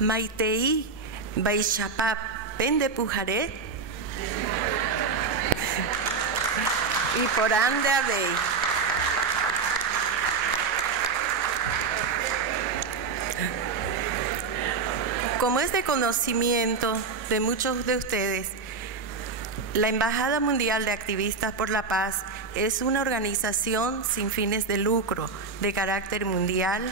Maitei Baixapá Pende Pujaré y por ande Abey. Como es de conocimiento de muchos de ustedes, la Embajada Mundial de Activistas por la Paz es una organización sin fines de lucro de carácter mundial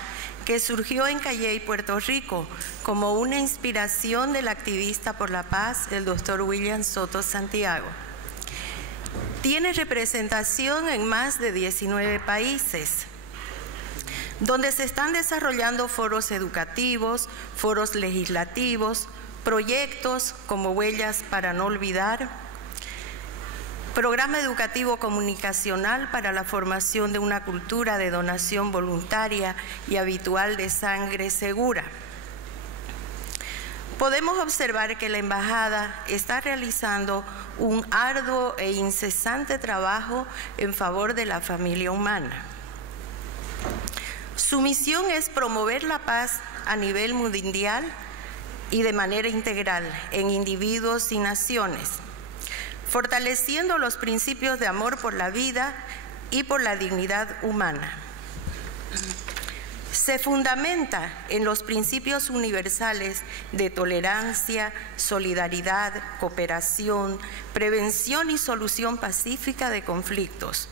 que surgió en Calley, Puerto Rico, como una inspiración del activista por la paz, el Dr. William Soto Santiago. Tiene representación en más de 19 países, donde se están desarrollando foros educativos, foros legislativos, proyectos como Huellas para no olvidar, programa educativo comunicacional para la formación de una cultura de donación voluntaria y habitual de sangre segura. Podemos observar que la Embajada está realizando un arduo e incesante trabajo en favor de la familia humana. Su misión es promover la paz a nivel mundial y de manera integral en individuos y naciones, fortaleciendo los principios de amor por la vida y por la dignidad humana. Se fundamenta en los principios universales de tolerancia, solidaridad, cooperación, prevención y solución pacífica de conflictos,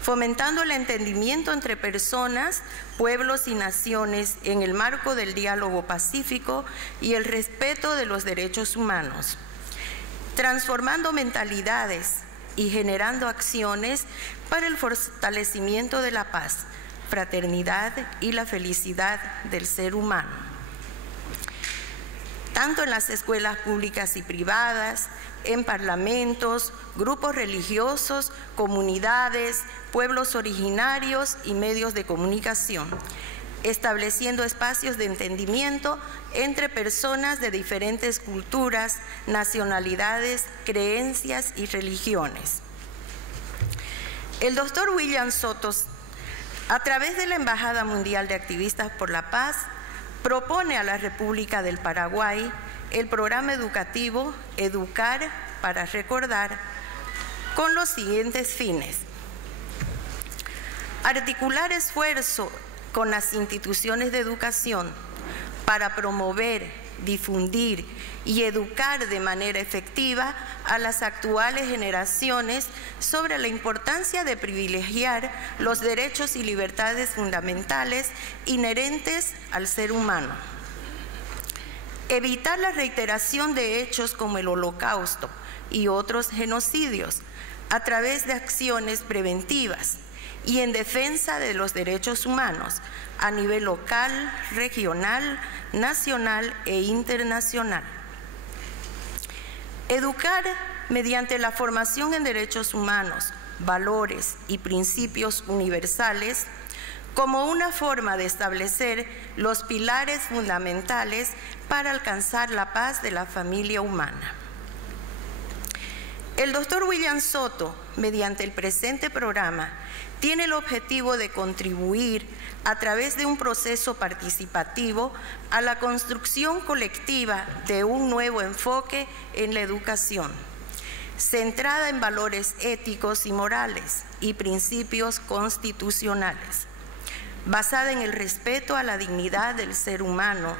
fomentando el entendimiento entre personas, pueblos y naciones en el marco del diálogo pacífico y el respeto de los derechos humanos, transformando mentalidades y generando acciones para el fortalecimiento de la paz, fraternidad y la felicidad del ser humano, tanto en las escuelas públicas y privadas, en parlamentos, grupos religiosos, comunidades, pueblos originarios y medios de comunicación, estableciendo espacios de entendimiento entre personas de diferentes culturas, nacionalidades, creencias y religiones. El doctor William Soto, a través de la Embajada Mundial de Activistas por la Paz, propone a la República del Paraguay el programa educativo Educar para Recordar, con los siguientes fines: articular esfuerzo con las instituciones de educación para promover, difundir y educar de manera efectiva a las actuales generaciones sobre la importancia de privilegiar los derechos y libertades fundamentales inherentes al ser humano. Evitar la reiteración de hechos como el Holocausto y otros genocidios a través de acciones preventivas y en defensa de los derechos humanos a nivel local, regional, nacional e internacional. Educar mediante la formación en derechos humanos, valores y principios universales como una forma de establecer los pilares fundamentales para alcanzar la paz de la familia humana. El doctor William Soto, mediante el presente programa, tiene el objetivo de contribuir a través de un proceso participativo a la construcción colectiva de un nuevo enfoque en la educación, centrada en valores éticos y morales y principios constitucionales, basada en el respeto a la dignidad del ser humano,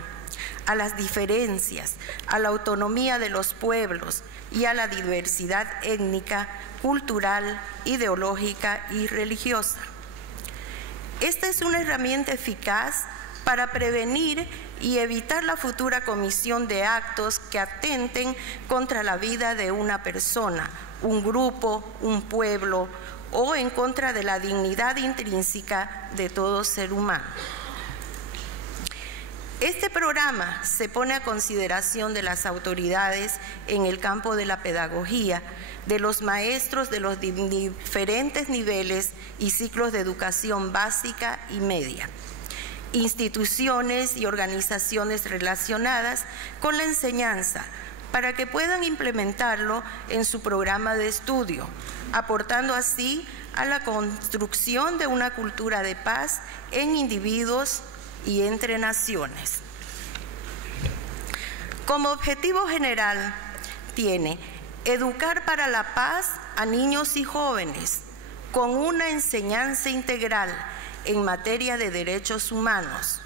a las diferencias, a la autonomía de los pueblos y a la diversidad étnica, cultural, ideológica y religiosa. Esta es una herramienta eficaz para prevenir y evitar la futura comisión de actos que atenten contra la vida de una persona, un grupo, un pueblo o en contra de la dignidad intrínseca de todo ser humano. Este programa se pone a consideración de las autoridades en el campo de la pedagogía, de los maestros de los diferentes niveles y ciclos de educación básica y media, instituciones y organizaciones relacionadas con la enseñanza, para que puedan implementarlo en su programa de estudio, aportando así a la construcción de una cultura de paz en individuos y entre naciones. Como objetivo general tiene educar para la paz a niños y jóvenes con una enseñanza integral en materia de derechos humanos,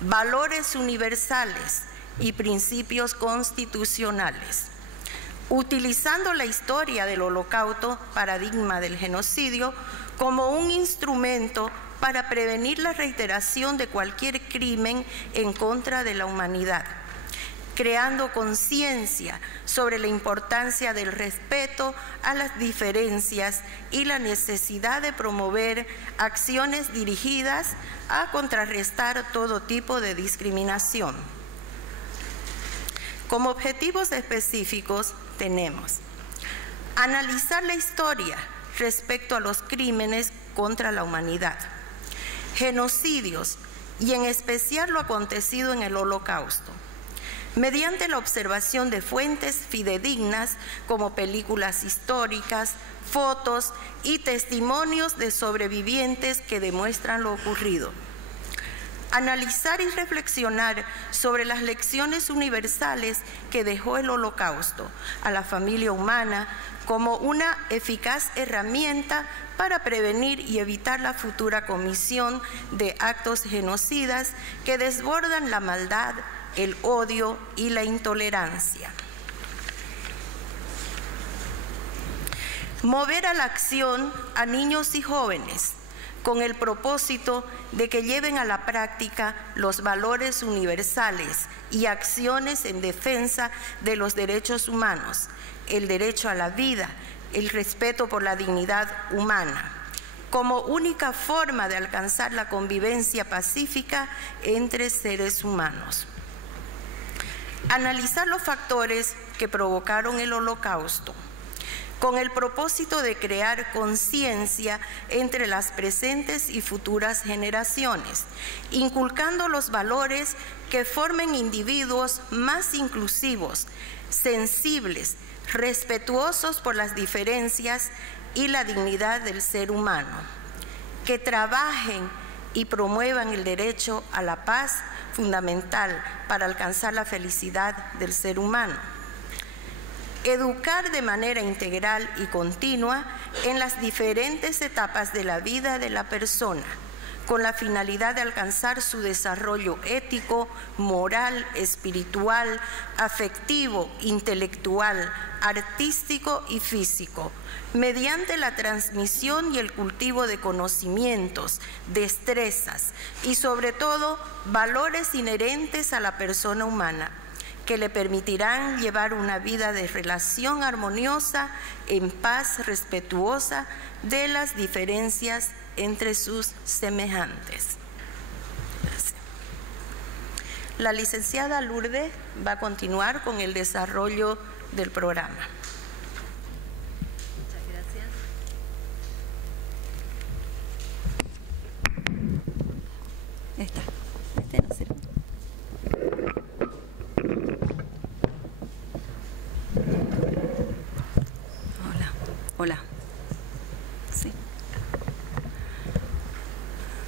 valores universales y principios constitucionales, utilizando la historia del Holocausto, paradigma del genocidio, como un instrumento para prevenir la reiteración de cualquier crimen en contra de la humanidad, creando conciencia sobre la importancia del respeto a las diferencias y la necesidad de promover acciones dirigidas a contrarrestar todo tipo de discriminación. Como objetivos específicos tenemos analizar la historia respecto a los crímenes contra la humanidad, genocidios y en especial lo acontecido en el Holocausto, mediante la observación de fuentes fidedignas como películas históricas, fotos y testimonios de sobrevivientes que demuestran lo ocurrido. Analizar y reflexionar sobre las lecciones universales que dejó el Holocausto a la familia humana como una eficaz herramienta para prevenir y evitar la futura comisión de actos genocidas que desbordan la maldad, el odio y la intolerancia. Mover a la acción a niños y jóvenes con el propósito de que lleven a la práctica los valores universales y acciones en defensa de los derechos humanos, el derecho a la vida, el respeto por la dignidad humana, como única forma de alcanzar la convivencia pacífica entre seres humanos. Analizar los factores que provocaron el Holocausto, con el propósito de crear conciencia entre las presentes y futuras generaciones, inculcando los valores que formen individuos más inclusivos, sensibles, respetuosos por las diferencias y la dignidad del ser humano, que trabajen y promuevan el derecho a la paz, fundamental para alcanzar la felicidad del ser humano. Educar de manera integral y continua en las diferentes etapas de la vida de la persona, con la finalidad de alcanzar su desarrollo ético, moral, espiritual, afectivo, intelectual, artístico y físico, mediante la transmisión y el cultivo de conocimientos, destrezas y sobre todo valores inherentes a la persona humana, que le permitirán llevar una vida de relación armoniosa, en paz, respetuosa de las diferencias entre sus semejantes. Gracias. La licenciada Lourdes va a continuar con el desarrollo del programa. Muchas gracias. Esta no sirve. Hola. Sí.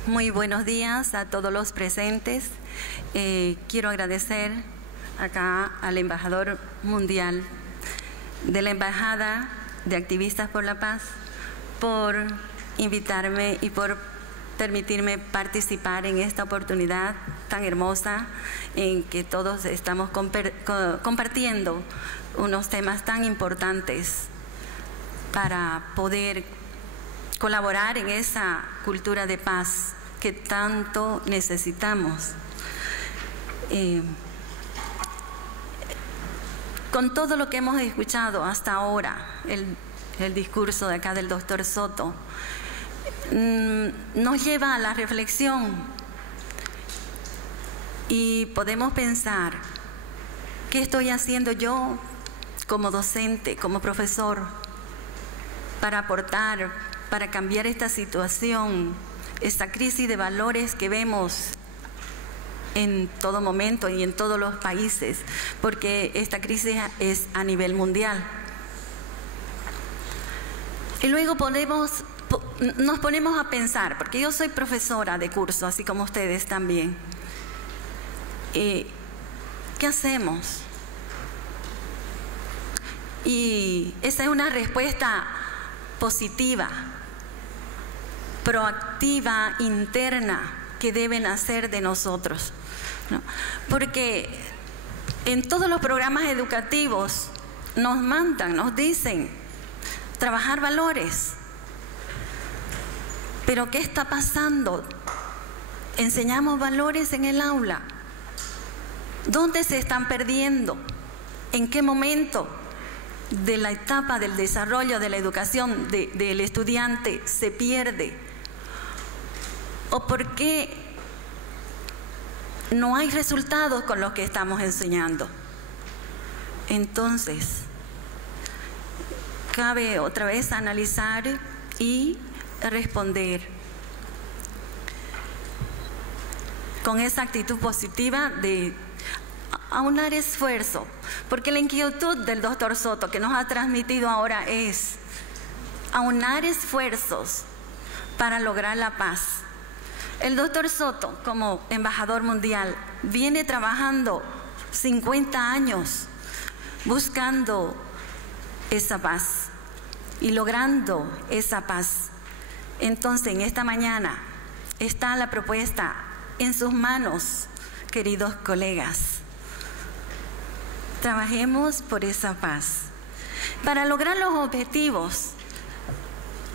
Muy buenos días a todos los presentes. Quiero agradecer acá al embajador mundial de la Embajada de Activistas por la Paz por invitarme y por permitirme participar en esta oportunidad tan hermosa en que todos estamos compartiendo unos temas tan importantes para poder colaborar en esa cultura de paz que tanto necesitamos. Con todo lo que hemos escuchado hasta ahora, el discurso de acá del doctor Soto, nos lleva a la reflexión y podemos pensar, ¿qué estoy haciendo yo como docente, como profesor, para aportar, para cambiar esta situación, esta crisis de valores que vemos en todo momento y en todos los países, porque esta crisis es a nivel mundial? Y luego nos ponemos a pensar, porque yo soy profesora de curso, así como ustedes también. ¿Qué hacemos? Y esa es una respuesta positiva, proactiva, interna, que deben hacer de nosotros, ¿no? Porque en todos los programas educativos nos mandan, nos dicen, trabajar valores. Pero ¿qué está pasando? Enseñamos valores en el aula. ¿Dónde se están perdiendo? ¿En qué momento de la etapa del desarrollo de la educación del estudiante se pierde? ¿O por qué no hay resultados con lo que estamos enseñando? Entonces, cabe otra vez analizar y responder con esa actitud positiva de aunar esfuerzo, porque la inquietud del doctor Soto que nos ha transmitido ahora es aunar esfuerzos para lograr la paz. El doctor Soto, como embajador mundial, viene trabajando 50 años buscando esa paz y logrando esa paz. Entonces, en esta mañana está la propuesta en sus manos, queridos colegas. Trabajemos por esa paz. Para lograr los objetivos,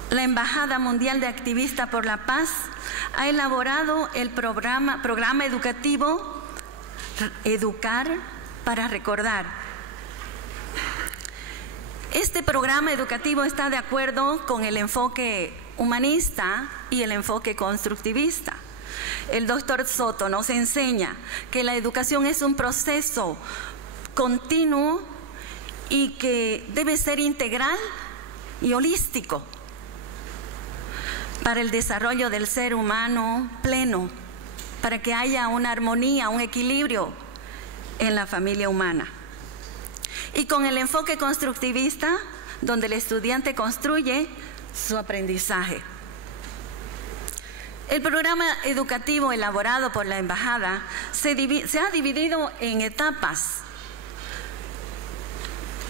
la Embajada Mundial de Activistas por la Paz ha elaborado el programa educativo Educar para Recordar. Este programa educativo está de acuerdo con el enfoque humanista y el enfoque constructivista. El doctor Soto nos enseña que la educación es un proceso continuo y que debe ser integral y holístico para el desarrollo del ser humano pleno, para que haya una armonía, un equilibrio en la familia humana. Y con el enfoque constructivista, donde el estudiante construye su aprendizaje. El programa educativo elaborado por la Embajada se ha dividido en etapas.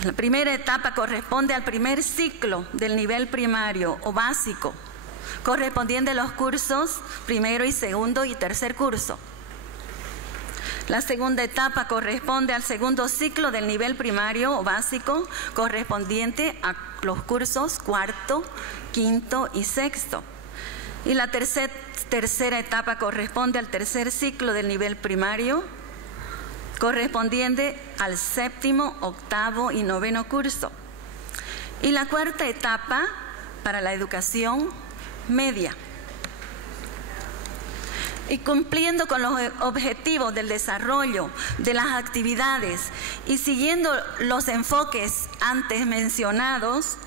La primera etapa corresponde al primer ciclo del nivel primario o básico, correspondiente a los cursos primero y segundo y tercer curso. La segunda etapa corresponde al segundo ciclo del nivel primario o básico, correspondiente a los cursos cuarto, quinto y sexto. Y la tercera etapa corresponde al tercer ciclo del nivel primario, correspondiente al séptimo, octavo y noveno curso. Y la cuarta etapa para la educación media. Y cumpliendo con los objetivos del desarrollo de las actividades y siguiendo los enfoques antes mencionados,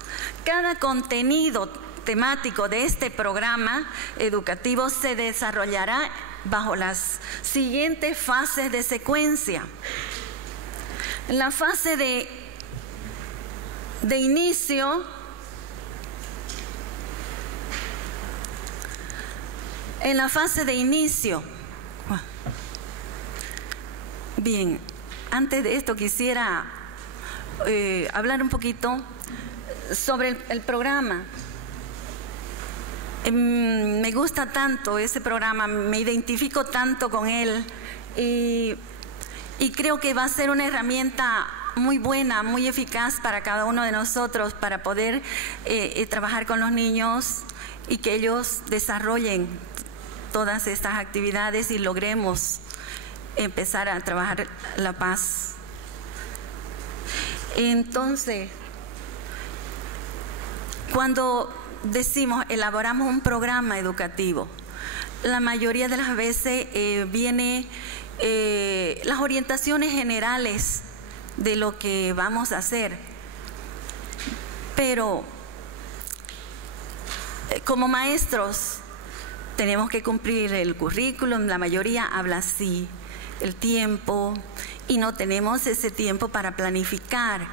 cada contenido temático de este programa educativo se desarrollará bajo las siguientes fases de secuencia. En la fase de inicio, bien, antes de esto quisiera hablar un poquito sobre el programa. Me gusta tanto ese programa, me identifico tanto con él y creo que va a ser una herramienta muy buena, muy eficaz para cada uno de nosotros para poder trabajar con los niños y que ellos desarrollen todas estas actividades y logremos empezar a trabajar la paz. Entonces, cuando elaboramos un programa educativo, la mayoría de las veces viene las orientaciones generales de lo que vamos a hacer, pero como maestros tenemos que cumplir el currículum. La mayoría habla así, el tiempo, y no tenemos ese tiempo para planificar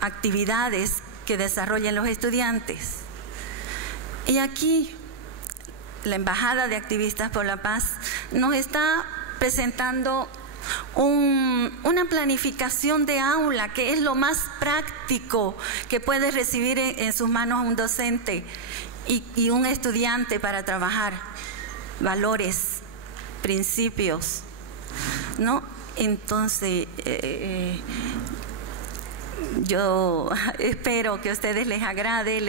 actividades que desarrollen los estudiantes. Y aquí la Embajada de Activistas por la Paz nos está presentando un una planificación de aula, que es lo más práctico que puede recibir en sus manos un docente y un estudiante para trabajar. Valores, principios, ¿no? Entonces, yo espero que a ustedes les agrade,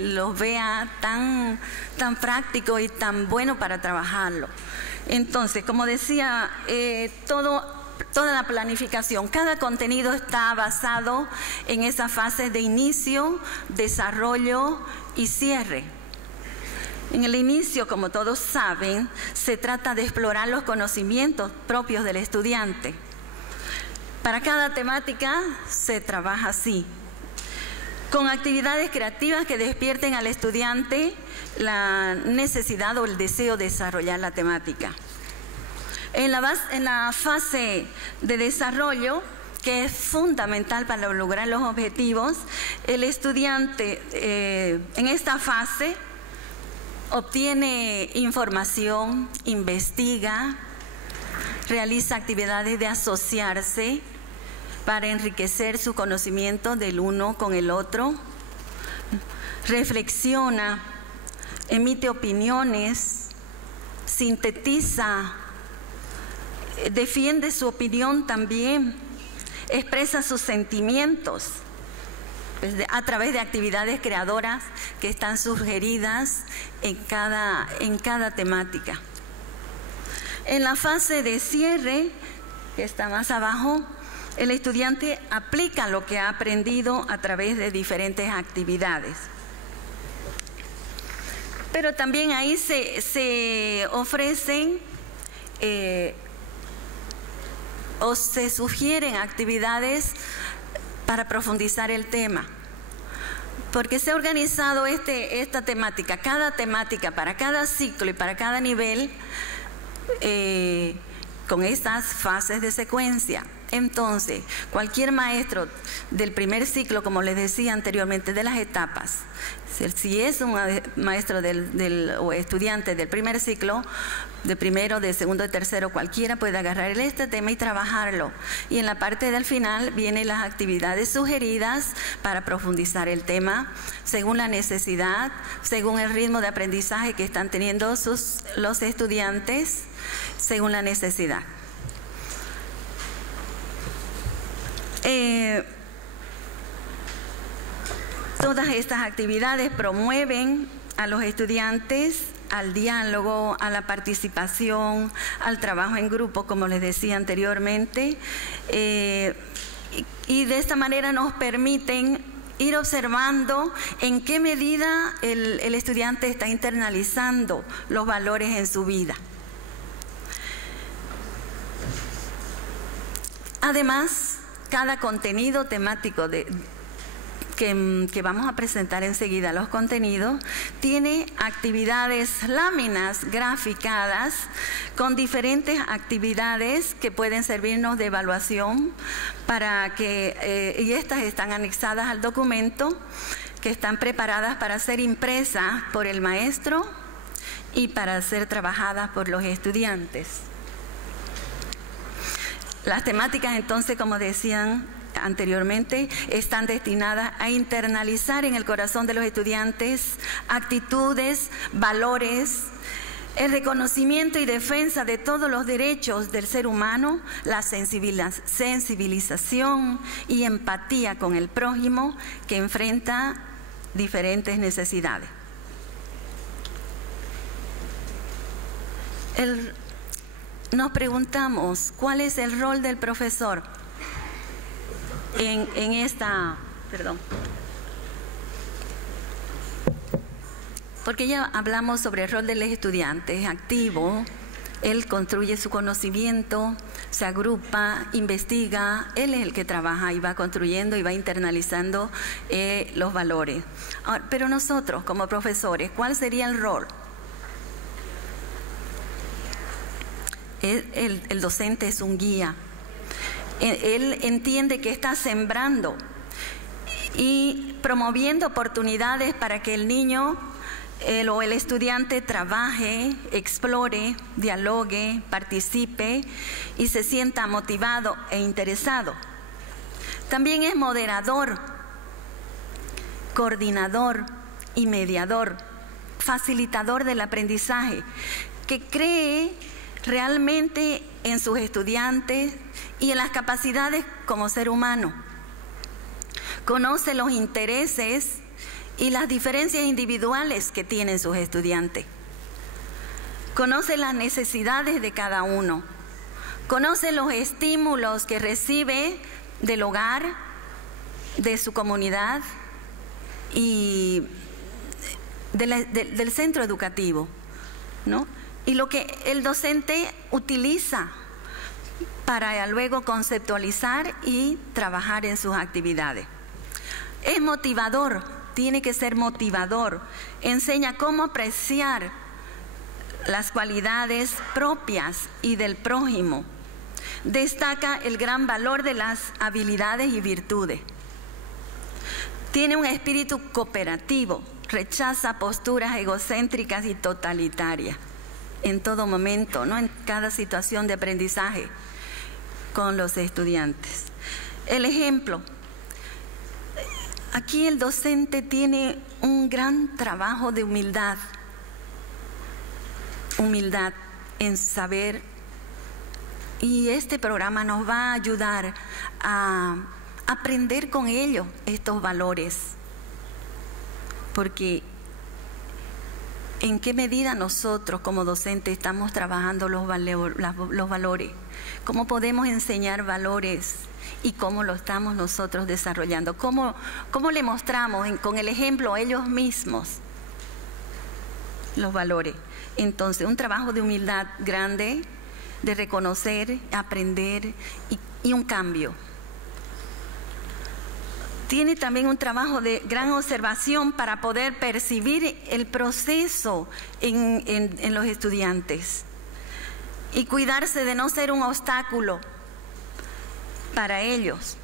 los vea tan práctico y tan bueno para trabajarlo. Entonces, como decía, toda la planificación, cada contenido está basado en esa fase de inicio, desarrollo y cierre. En el inicio, como todos saben, se trata de explorar los conocimientos propios del estudiante. Para cada temática se trabaja así, con actividades creativas que despierten al estudiante la necesidad o el deseo de desarrollar la temática. En la fase de desarrollo, que es fundamental para lograr los objetivos, el estudiante en esta fase obtiene información, investiga, realiza actividades de asociarse para enriquecer su conocimiento del uno con el otro, reflexiona, emite opiniones, sintetiza, defiende su opinión también, expresa sus sentimientos a través de actividades creadoras que están sugeridas en cada temática. En la fase de cierre, que está más abajo, el estudiante aplica lo que ha aprendido a través de diferentes actividades. Pero también ahí se ofrecen o se sugieren actividades para profundizar el tema, porque se ha organizado esta temática, cada temática para cada ciclo y para cada nivel, con estas fases de secuencia. Entonces, cualquier maestro del primer ciclo, como les decía anteriormente, de las etapas, si es un maestro o estudiante del primer ciclo, de primero, de segundo, de tercero, cualquiera puede agarrar este tema y trabajarlo. Y en la parte del final vienen las actividades sugeridas para profundizar el tema, según la necesidad, según el ritmo de aprendizaje que están teniendo los estudiantes, según la necesidad. Todas estas actividades promueven a los estudiantes al diálogo, a la participación, al trabajo en grupo, como les decía anteriormente, y de esta manera nos permiten ir observando en qué medida el estudiante está internalizando los valores en su vida. Además, cada contenido temático que vamos a presentar enseguida, los contenidos, tiene actividades, láminas graficadas con diferentes actividades que pueden servirnos de evaluación para que, y estas están anexadas al documento, que están preparadas para ser impresas por el maestro y para ser trabajadas por los estudiantes. Las temáticas, entonces, como decían anteriormente, están destinadas a internalizar en el corazón de los estudiantes actitudes, valores, el reconocimiento y defensa de todos los derechos del ser humano, la sensibilización y empatía con el prójimo que enfrenta diferentes necesidades. Nos preguntamos, ¿cuál es el rol del profesor en esta, porque ya hablamos sobre el rol del estudiante, es activo, él construye su conocimiento, se agrupa, investiga, él es el que trabaja y va construyendo y va internalizando los valores. Ahora, pero nosotros como profesores, ¿cuál sería el rol? El docente es un guía. Él entiende que está sembrando y promoviendo oportunidades para que el niño el estudiante trabaje, explore, dialogue, participe y se sienta motivado e interesado. También es moderador, coordinador y mediador, facilitador del aprendizaje, que cree realmente en sus estudiantes y en las capacidades como ser humano. Conoce los intereses y las diferencias individuales que tienen sus estudiantes. Conoce las necesidades de cada uno. Conoce los estímulos que recibe del hogar, de su comunidad y del centro educativo, ¿no? Y lo que el docente utiliza para luego conceptualizar y trabajar en sus actividades. Es motivador, tiene que ser motivador. Enseña cómo apreciar las cualidades propias y del prójimo. Destaca el gran valor de las habilidades y virtudes. Tiene un espíritu cooperativo, rechaza posturas egocéntricas y totalitarias en todo momento, ¿no? En cada situación de aprendizaje con los estudiantes. El ejemplo. Aquí el docente tiene un gran trabajo de humildad en saber, y este programa nos va a ayudar a aprender con ellos estos valores, porque ¿en qué medida nosotros como docentes estamos trabajando los valores? ¿Cómo podemos enseñar valores? ¿Y cómo lo estamos nosotros desarrollando? ¿Cómo le mostramos con el ejemplo a ellos mismos los valores? Entonces, un trabajo de humildad grande, de reconocer, aprender y un cambio. Tiene también un trabajo de gran observación para poder percibir el proceso en los estudiantes y cuidarse de no ser un obstáculo para ellos.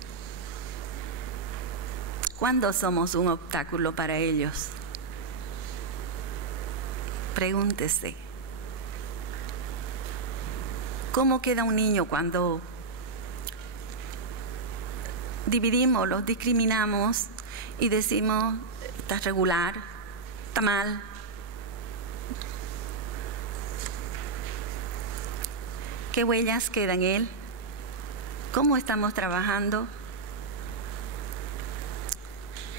¿Cuándo somos un obstáculo para ellos? Pregúntese. ¿Cómo queda un niño cuando dividimos, los discriminamos y decimos, está regular, está mal? ¿Qué huellas quedan en él? ¿Cómo estamos trabajando?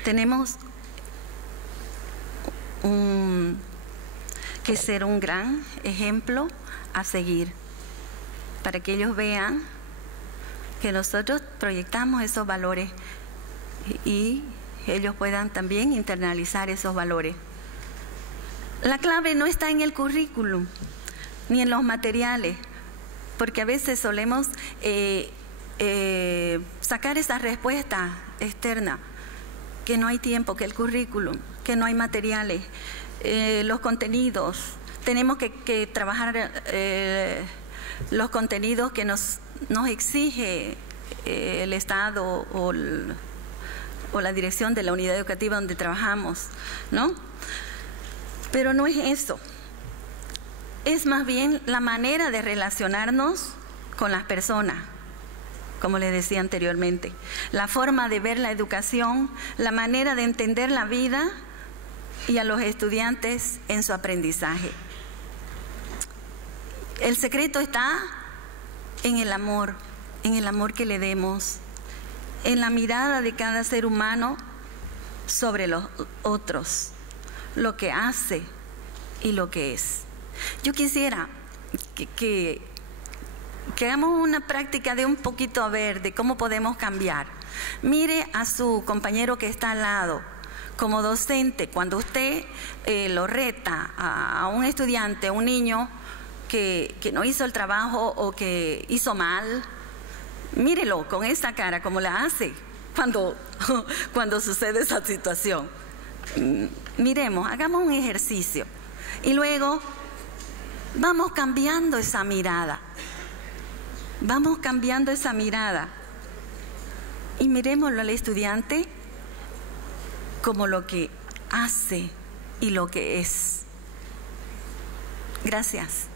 Tenemos que ser un gran ejemplo a seguir para que ellos vean que nosotros proyectamos esos valores y ellos puedan también internalizar esos valores. La clave no está en el currículum ni en los materiales, porque a veces solemos sacar esa respuesta externa, que no hay tiempo, que el currículum, que no hay materiales, los contenidos. Tenemos que trabajar los contenidos que nos exige el Estado o la dirección de la unidad educativa donde trabajamos, ¿no? Pero no es eso. Es más bien la manera de relacionarnos con las personas, como les decía anteriormente. La forma de ver la educación, la manera de entender la vida y a los estudiantes en su aprendizaje. El secreto está en el amor que le demos, en la mirada de cada ser humano sobre los otros, lo que hace y lo que es. Yo quisiera que hagamos una práctica de un poquito a ver de cómo podemos cambiar. Mire a su compañero que está al lado. Como docente, cuando usted lo reta a un estudiante, a un niño que no hizo el trabajo o que hizo mal, mírelo con esa cara como la hace cuando sucede esa situación. Miremos, hagamos un ejercicio y luego vamos cambiando esa mirada. Vamos cambiando esa mirada y miremoslo al estudiante como lo que hace y lo que es. Gracias.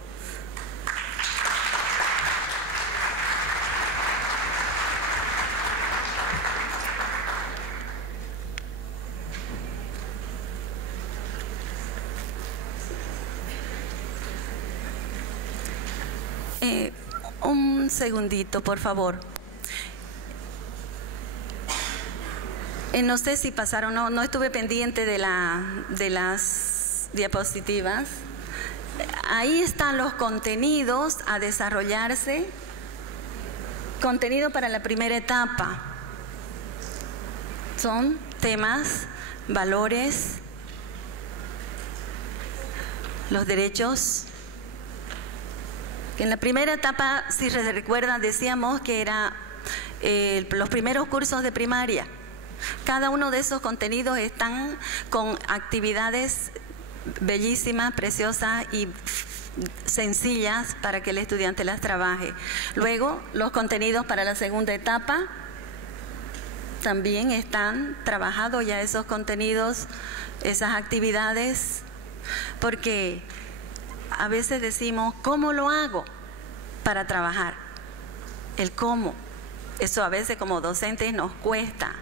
Un segundito, por favor. No sé si pasaron, no estuve pendiente de las diapositivas. Ahí están los contenidos a desarrollarse. Contenido para la primera etapa. Son temas, valores, los derechos. En la primera etapa, si se recuerdan, decíamos que era los primeros cursos de primaria. Cada uno de esos contenidos están con actividades bellísimas, preciosas y sencillas para que el estudiante las trabaje. Luego, los contenidos para la segunda etapa también están trabajados ya esos contenidos, esas actividades, porque a veces decimos, ¿cómo lo hago para trabajar? El cómo. Eso a veces como docentes nos cuesta.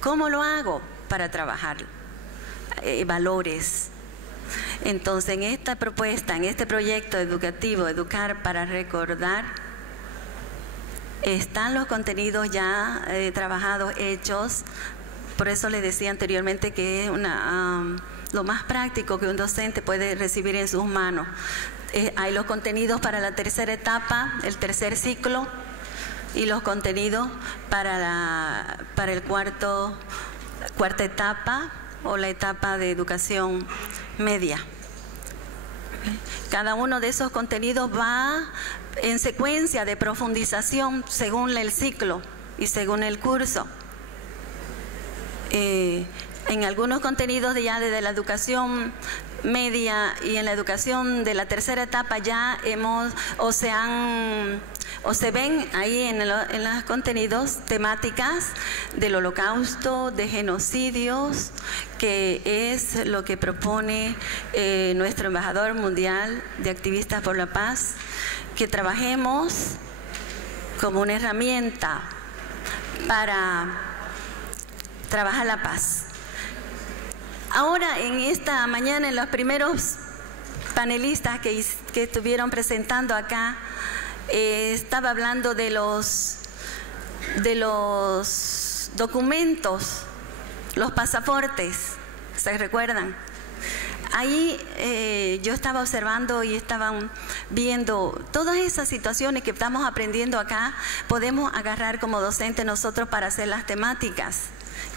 ¿Cómo lo hago para trabajar? Valores. Entonces, en esta propuesta, en este proyecto educativo, Educar para Recordar, están los contenidos ya trabajados, hechos. Por eso les decía anteriormente que es lo más práctico que un docente puede recibir en sus manos. Hay los contenidos para la tercera etapa, el tercer ciclo, y los contenidos para el cuarta etapa o la etapa de educación media. Cada uno de esos contenidos va en secuencia de profundización según el ciclo y según el curso. En algunos contenidos ya desde la educación media y en la educación de la tercera etapa ya se ven ahí en los contenidos temáticas del Holocausto, de genocidios, que es lo que propone nuestro embajador mundial de Activistas por la Paz, que trabajemos como una herramienta para trabajar la paz. Ahora, en esta mañana, en los primeros panelistas que estuvieron presentando acá, estaba hablando de los documentos, los pasaportes, ¿se recuerdan? Ahí yo estaba observando y estaban viendo todas esas situaciones que estamos aprendiendo acá, podemos agarrar como docentes nosotros para hacer las temáticas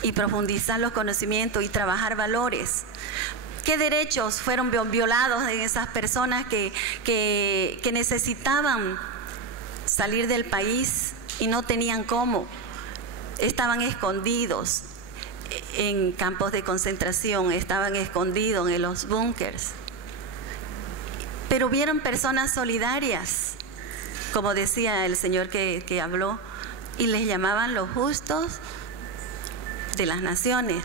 y profundizar los conocimientos y trabajar valores. ¿Qué derechos fueron violados en esas personas que necesitaban salir del país y no tenían cómo? Estaban escondidos en campos de concentración, estaban escondidos en los búnkers. Pero vieron personas solidarias, como decía el señor que habló, y les llamaban los justos de las naciones.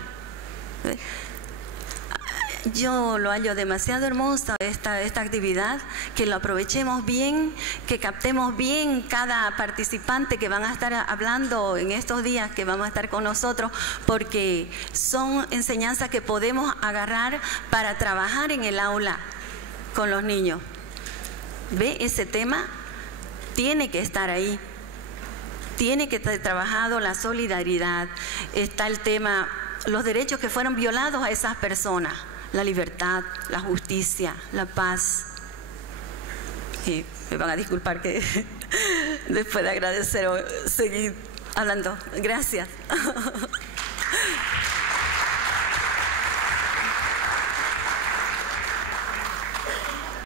Yo lo hallo demasiado hermosa esta actividad, que lo aprovechemos bien, que captemos bien cada participante que van a estar hablando en estos días, que vamos a estar con nosotros, porque son enseñanzas que podemos agarrar para trabajar en el aula con los niños. ¿Ve? Ese tema tiene que estar ahí. Tiene que estar trabajado la solidaridad. Está el tema, los derechos que fueron violados a esas personas. La libertad, la justicia, la paz. Y me van a disculpar que después de agradecer seguir hablando. Gracias.